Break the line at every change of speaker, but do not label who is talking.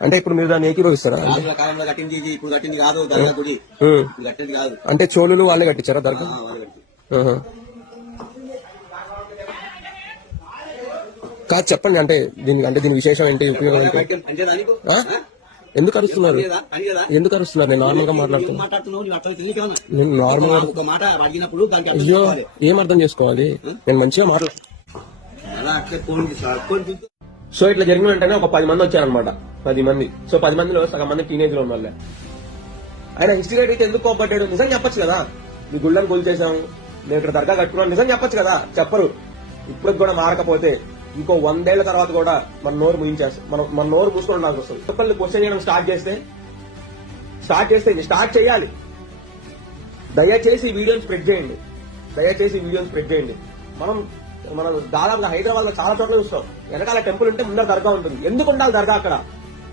అంటే ఇప్పుడు మీరు దాన్ని ఏకీభవిస్తారా అంటే
రాజుల కాలంలో కట్టింది ఇది ఇప్పుడు కట్టింది కాదు దర్గా గుడి
ఉమ్.
ఇప్పుడు కట్టింది కాదు
అంటే చోళులు వాళ్ళే కట్టించారా దర్గా
ఆ, వాళ్ళు కట్టింది.
ఆహా. కాదు చెప్పండి అంటే దీనికి అంటే దీని విశేషం ఏంటి ఉపయోగం ఏంటి ఆ? ఎందుకు అరుస్తున్నారు? ఎందుకు అరుస్తున్నారు నేను నార్మల్గా
ఏం
మాట్లాడుతున్నా
మాట్లాడుతున్నావు నీకు అర్థం అవుతుంది నీకేమన్నా?
నేను నార్మల్గా
ఒక మాట అడిగినప్పుడు దానికి అర్థం
అయ్యో
చేసుకోవాలి.
ఏం అర్థం చేసుకోవాలి నేను మంచిగా మాట్లా
అలా అట్లే ఫోన్ తీసుకో- ఫోన్ తీసుకో.
సో ఇట్లా జరిగిన వెంటనే ఒక పది మంది వచ్చారనమాట పది మంది. సో పది మందిలో సగం మంది టీనేజ్లో ఉన్న ఆయన హిస్టరీ అయితే ఎందుకు కోపడ్డాడు? నిజం చెప్పొచ్చు కదా. మీ గుళ్ళని కూల్ చేసాము నేను ఇక్కడ దర్గా కట్టుకున్నాను. నిజం చెప్పొచ్చు కదా. చెప్పరు. ఇప్పుడు కూడా మారకపోతే ఇంకో వందేళ్ళ తర్వాత కూడా మన నోరు ముయించేస్తాం మనం మన నోరు మూసుకొని నాకు వస్తుంది. ఒకళ్ళు క్వశ్చన్ చేయడం స్టార్ట్ చేస్తే స్టార్ట్ చేస్తే స్టార్ట్ చేయాలి. దయచేసి వీడియోని స్ప్రెడ్ చేయండి. దయచేసి వీడియోని స్ప్రెడ్ చేయండి. మనం మనం దాదాపుగా హైదరాబాద్లో చాలా చోట్ల చూస్తాం. వెనకాల టెంపుల్ ఉంటే ముందర దర్గా ఉంటుంది. ఎందుకు ఉండాలి దర్గా అక్కడ?